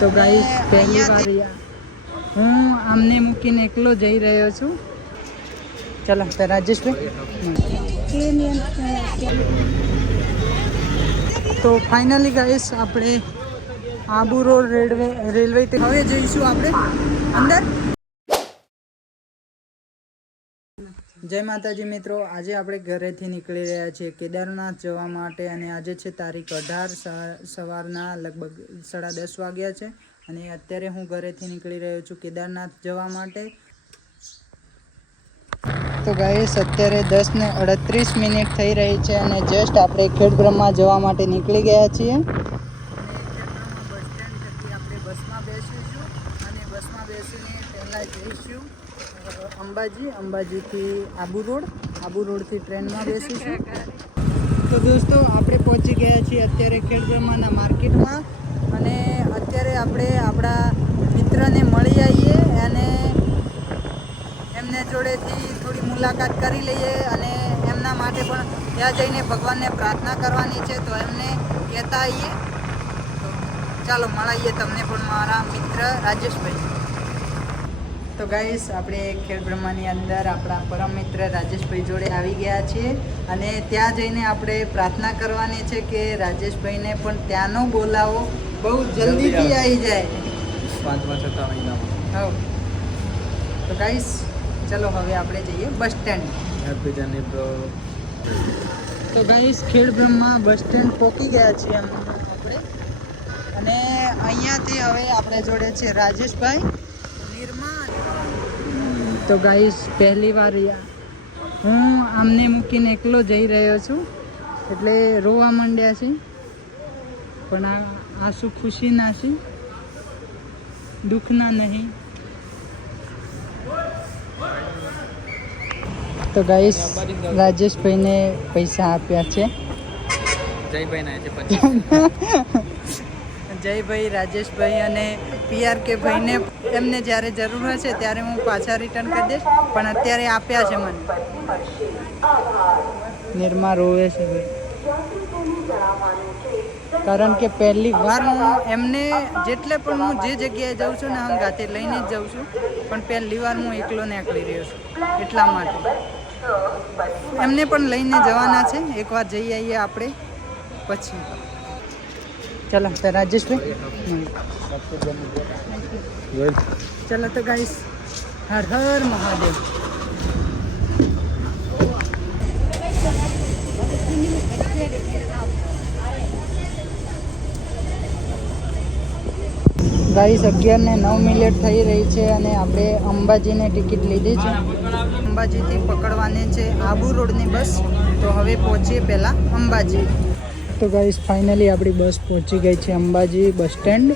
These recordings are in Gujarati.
તો ગાઈસ પહેલી વાર હું આમને મૂકીને એકલો જઈ રહ્યો છું. ચાલો તો રાજેશભાઈ. તો ફાઇનલી ગાઈસ આપણે આબુ રોડ રેલવે હવે જઈશું આપણે અંદર. જય માતાજી મિત્રો, આજે આપણે ઘરેથી નીકળી રહ્યા છીએ કેદારનાથ જવા માટે અને આજે છે તારીખ 18 સવારના લગભગ 10:30 વાગ્યા છે અને અત્યારે હું ઘરેથી નીકળી રહ્યો છું કેદારનાથ જવા માટે. તો ગાઈસ અત્યારે 10:38 થઈ રહી છે અને જસ્ટ આપણે ખેડબ્રહ્મા જવા માટે નીકળી ગયા છીએ. અને ખેડબ્રહ્મા બસ સ્ટેન્ડ થકી આપણે બસમાં બેસીશું અને બસમાં બેસીને પહેલાં જઈશું અંબાજીથી આબુ રોડથી ટ્રેનમાં બેસીશું. તો દોસ્તો આપણે પહોંચી ગયા છીએ અત્યારે ખેડબ્રહ્માના માર્કેટમાં અને અત્યારે આપણે આપણા મિત્રને મળી આવીએ અને એમને જોડેથી થોડી મુલાકાત કરી લઈએ અને એમના માટે પણ ત્યાં જઈને ભગવાનને પ્રાર્થના કરવાની છે તો એમને કહેતા આવીએ. તો ચાલો મળાઈએ તમને પણ મારા મિત્ર રાજેશભાઈ. તો ગાઈસ આપણે ખેડબ્રહ્માની અંદર આપણા પરમ મિત્ર રાજેશભાઈ જોડે આવી ગયા છીએ અને ત્યાં જઈને આપણે પ્રાર્થના કરવાની છે કે રાજેશભાઈને પણ ત્યાંનો બોલાવો બહુ જલ્દીથી આવી જાય 5-6 મહિનામાં. હા તો ગાઈસ ચલો હવે આપણે જઈએ બસ સ્ટેન્ડ. તો ગાઈસ ખેડબ્રહ્મા બસ સ્ટેન્ડ પહોંચી ગયા છીએ આપણે અને અહીંયાથી હવે આપણે જોડે છે રાજેશભાઈ નિર્માણ. તો ગાઈસ પહેલી વાર હું આમને મૂકીને એકલો જઈ રહ્યો છું એટલે રોવા માંડ્યા છે પણ આ આંસુ ખુશીના છે, દુઃખના નહીં. તો ગાઈસ રાજેશભાઈને પૈસા આપ્યા છે. જયભાઈ રાજેશભાઈ અને PRK ભાઈને એમને જ્યારે જરૂર હશે ત્યારે હું પાછા રિટર્ન કરી દઈશ પણ અત્યારે આપ્યા છે મને. નિર્મા રોવે છે કારણ કે પહેલી વાર હું એમને જેટલે પણ હું જે જગ્યાએ જાઉં છું ને હંગાથે લઈને જ જાઉં છું પણ પહેલી વાર હું એકલો નીકળી રહ્યો છું એટલા માટે. એમને પણ લઈને જવાના છે, એકવાર જઈ આવીએ આપણે પછી. ચલો તો રાજેશભાઈ ચલો તો ગાઈસ હર હર મહાદેવ. ગાઈસ 11:09 થઈ રહી છે અને આપણે અંબાજીને ટિકિટ લીધી છે. અંબાજીથી પકડવાની છે આબુ રોડની બસ. તો હવે પહોંચીએ પહેલાં અંબાજી. તો ગાઈસ ફાઇનલી આપણી બસ પહોંચી ગઈ છે અંબાજી બસ સ્ટેન્ડ.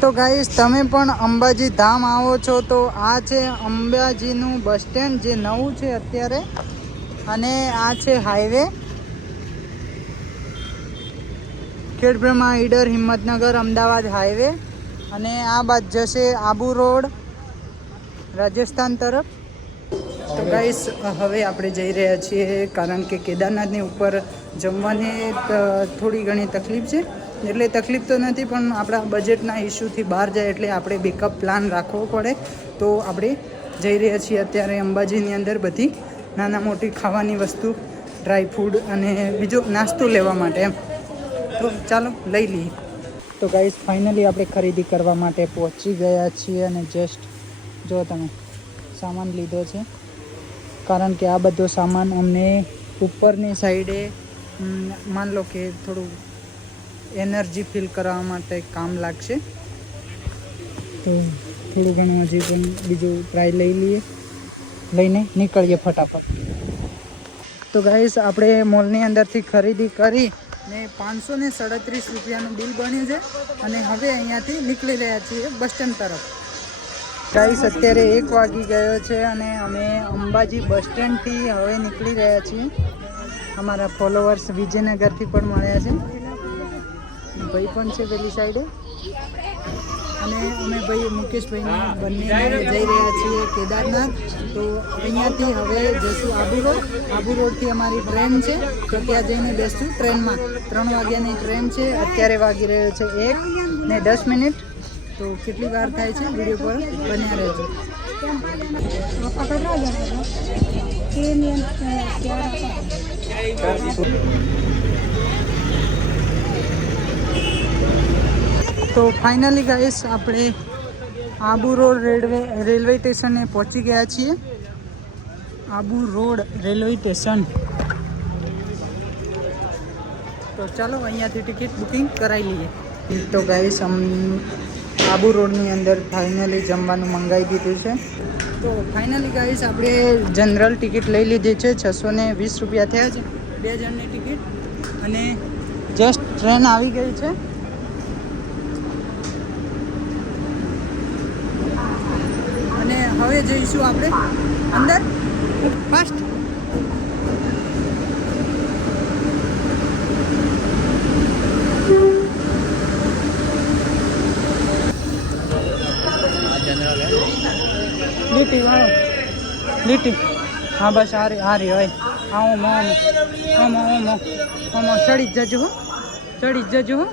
તો ગાઈસ તમે પણ અંબાજી ધામ આવો છો તો આ છે અંબાજીનું બસ સ્ટેન્ડ જે નવું છે અત્યારે અને આ છે હાઈવે ખેડબ્રહ્મા ઈડર હિંમતનગર અમદાવાદ હાઈવે અને આ બાદ જશે આબુ રોડ રાજસ્થાન તરફ. તો ગાઈસ હવે આપણે જઈ રહ્યા છીએ કારણ કે કેદારનાથની ઉપર જમવાની થોડી ઘણી તકલીફ છે. એટલે તકલીફ તો નથી પણ આપણા બજેટના ઇસ્યુથી બહાર જાય એટલે આપણે બેકઅપ પ્લાન રાખવો પડે. તો આપણે જઈ રહ્યા છીએ અત્યારે અંબાજીની અંદર બધી નાના મોટી ખાવાની વસ્તુ, ડ્રાય ફૂડ અને બીજો નાસ્તો લેવા માટે એમ. તો ચાલો લઈ લઈએ. તો ગાઈસ ફાઇનલી આપણે ખરીદી કરવા માટે પહોંચી ગયા છીએ અને જસ્ટ જો તમે સામાન લીધો છે કારણ કે આ બધો સામાન અમને ઉપરની સાઈડે માન લો કે થોડું એનર્જી ફીલ કરવા માટે કામ લાગશે. તો થોડું ઘણું હજી પણ બીજું ટ્રાય લઈને નીકળીએ ફટાફટ. તો ગાઈસ આપણે મોલની અંદરથી ખરીદી કરી ને 537 રૂપિયાનું બિલ બન્યું છે અને હવે અહીંયાથી નીકળી રહ્યા છીએ બસ સ્ટેન્ડ તરફ. ગાઈસ અત્યારે 1 વાગી ગયો છે અને અમે અંબાજી બસ સ્ટેન્ડથી હવે નીકળી રહ્યા છીએ. અમારા ફોલોવર્સ વિજયનગરથી પણ મળ્યા છે, ભાઈ પણ છે પેલી સાઈડે અને અમે ભાઈ મુકેશભાઈને બંને જઈ રહ્યા છીએ કેદારનાથ. તો અહીંયાથી હવે જઈશું આબુ રોડથી અમારી ટ્રેન છે, તો ત્યાં જઈને બેસશું ટ્રેનમાં. 3 વાગ્યાની ટ્રેન છે, અત્યારે વાગી રહ્યો છે 1:10. તો કેટલી વાર થાય છે વિડીયો પર બન્યા રહેજો. તો ફાઇનલી ગાઈસ આપણે આબુ રોડ રેલવે સ્ટેશને પહોંચી ગયા છીએ. Abu road railway station. તો ચાલો અહીંયાથી ટિકિટ બુકિંગ કરાવી લઈએ. તો ગાઈસ આબુ રોડની અંદર ફાઇનલી જમવાનું મંગાવી દીધું છે. તો ફાઇનલી ગાઈસ આપણે જનરલ ટિકિટ લઈ લીધી છે. 620 રૂપિયા થયા છે 2 જણની ટિકિટ. અને જસ્ટ ટ્રેન આવી ગઈ છે. અને હવે જઈશું આપણે અંદર ફાસ્ટ. લીટી હા બસ આ રહી હોય. ઓમ ચડી જ જજો હો.